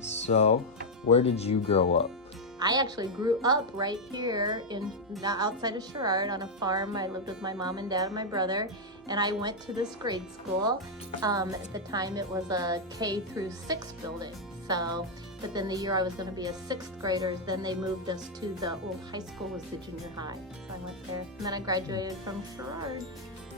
So, where did you grow up? I actually grew up right here outside of Sherrard on a farm. I lived with my mom and dad and my brother, and I went to this grade school. At the time it was a K through 6 building. So, but then the year I was going to be a 6th grader, then they moved us to the old high school, was the junior high. So I went there, and then I graduated from Sherrard.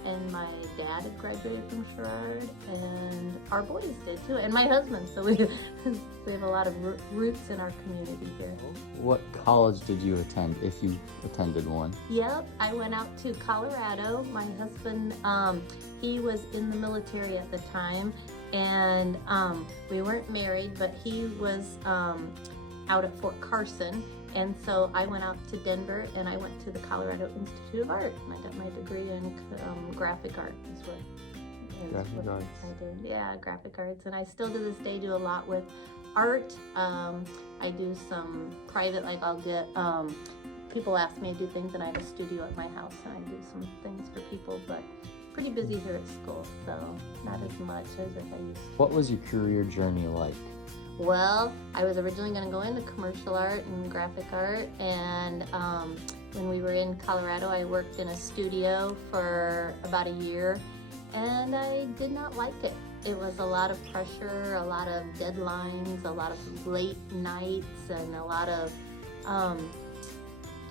And my dad had graduated from Sherrard, and our boys did too, and my husband. So we have a lot of roots in our community here. What college did you attend, if you attended one? Yep, I went out to Colorado. My husband, he was in the military at the time, and we weren't married, but he was out at Fort Carson. And so I went out to Denver, and I went to the Colorado Institute of Art, and I got my degree in graphic art is what Graphic arts. I did. Yeah, graphic arts. And I still to this day do a lot with art. I do some private, like I'll get, people ask me to do things, and I have a studio at my house, and I do some things for people, but pretty busy here at school, so not as much as if I used to. What was your career journey like? Well, I was originally going to go into commercial art and graphic art, and when we were in Colorado, I worked in a studio for about a year, and I did not like it. It was a lot of pressure, a lot of deadlines, a lot of late nights, and a lot of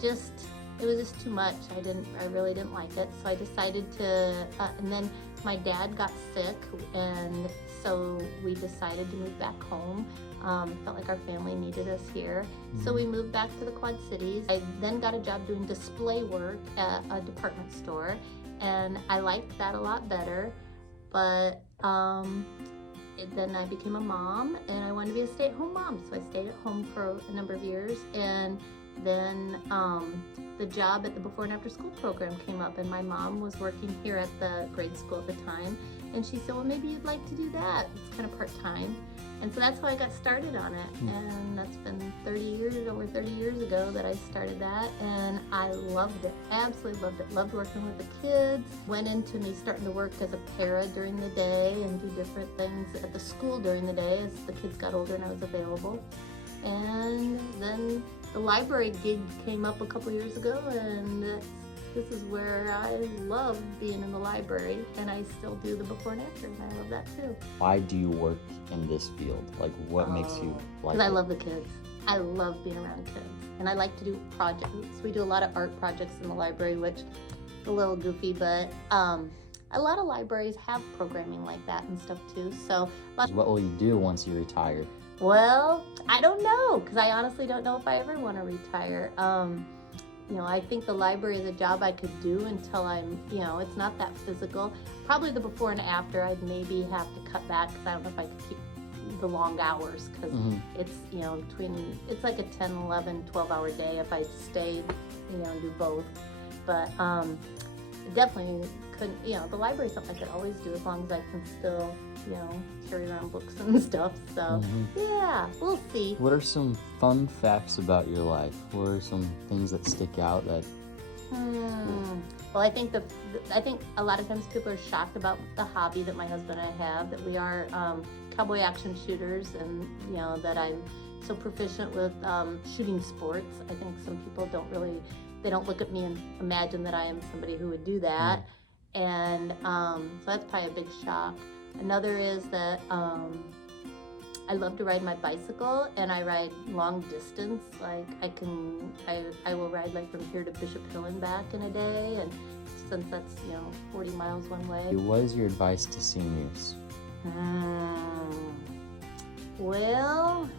it was just too much. I really didn't like it, so I decided to, and then my dad got sick, and so we decided to move back home. Felt like our family needed us here. So we moved back to the Quad Cities. I then got a job doing display work at a department store, and I liked that a lot better. But then I became a mom, and I wanted to be a stay-at-home mom, so I stayed at home for a number of years. And then the job at the before and after school program came up, and my mom was working here at the grade school at the time, and she said, well, maybe you'd like to do that. It's kind of part-time. And so that's how I got started on it. And that's been over 30 years ago that I started that, and I loved it, absolutely loved it. Loved working with the kids. Went into me starting to work as a para during the day and do different things at the school during the day as the kids got older and I was available. And then the library gig came up a couple years ago, and this is where I love being in the library, and I still do the before and after, and I love that too. Why do you work in this field? Like, what makes you like it? Because I love the kids. I love being around kids, and I like to do projects. We do a lot of art projects in the library, which is a little goofy, but a lot of libraries have programming like that and stuff too. So, what will you do once you retire? Well, I don't know, because I honestly don't know if I ever want to retire. You know, I think the library is a job I could do until I'm, it's not that physical. Probably the before and after, I'd maybe have to cut back, because I don't know if I could keep the long hours, because it's, it's like a 10, 11, 12-hour day if I stayed, and do both. But definitely couldn't, the library is something I could always do as long as I can still, carry around books and stuff. So yeah, we'll see. What are some fun facts about your life? What are some things that stick out that? Well, I think a lot of times people are shocked about the hobby that my husband and I have, that we are cowboy action shooters, and that I'm so proficient with shooting sports. I think some people they don't look at me and imagine that I am somebody who would do that. And so that's probably a big shock. Another is that I love to ride my bicycle, and I ride long distance. Like I will ride like from here to Bishop Hill and back in a day, and since that's 40 miles one way. What is your advice to seniors? Well,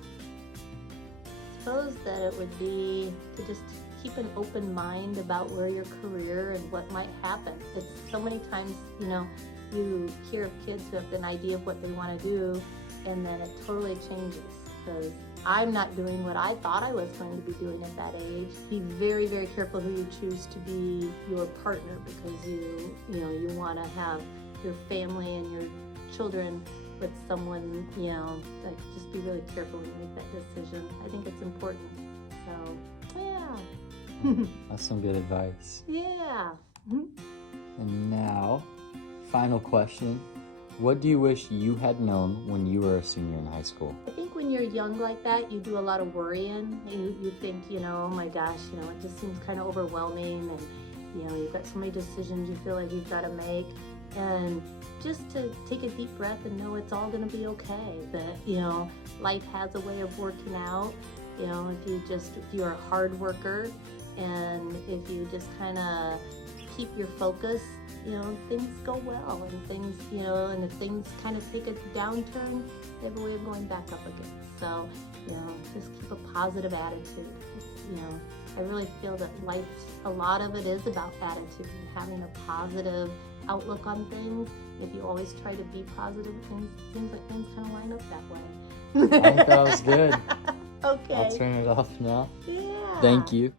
I suppose that it would be to just keep an open mind about where your career and what might happen. It's so many times, you hear of kids who have an idea of what they want to do, and then it totally changes, because I'm not doing what I thought I was going to be doing at that age. Be very, very careful who you choose to be your partner, because you want to have your family and your children with someone, like, just be really careful when you make that decision. I think it's important. So, yeah. That's some good advice. Yeah. And now, final question. What do you wish you had known when you were a senior in high school? I think when you're young like that, you do a lot of worrying. You think, oh my gosh, it just seems kind of overwhelming, and you've got so many decisions you feel like you've got to make. And just to take a deep breath and know it's all going to be okay. That, life has a way of working out. If you're a hard worker, and if you just kind of keep your focus, things go well, and and if things kind of take a downturn, they have a way of going back up again. So, just keep a positive attitude. I really feel that life, a lot of it is about attitude and having a positive outlook on things. If you always try to be positive, things kind of line up that way. I think that was good. Okay. I'll turn it off now. Yeah. Thank you.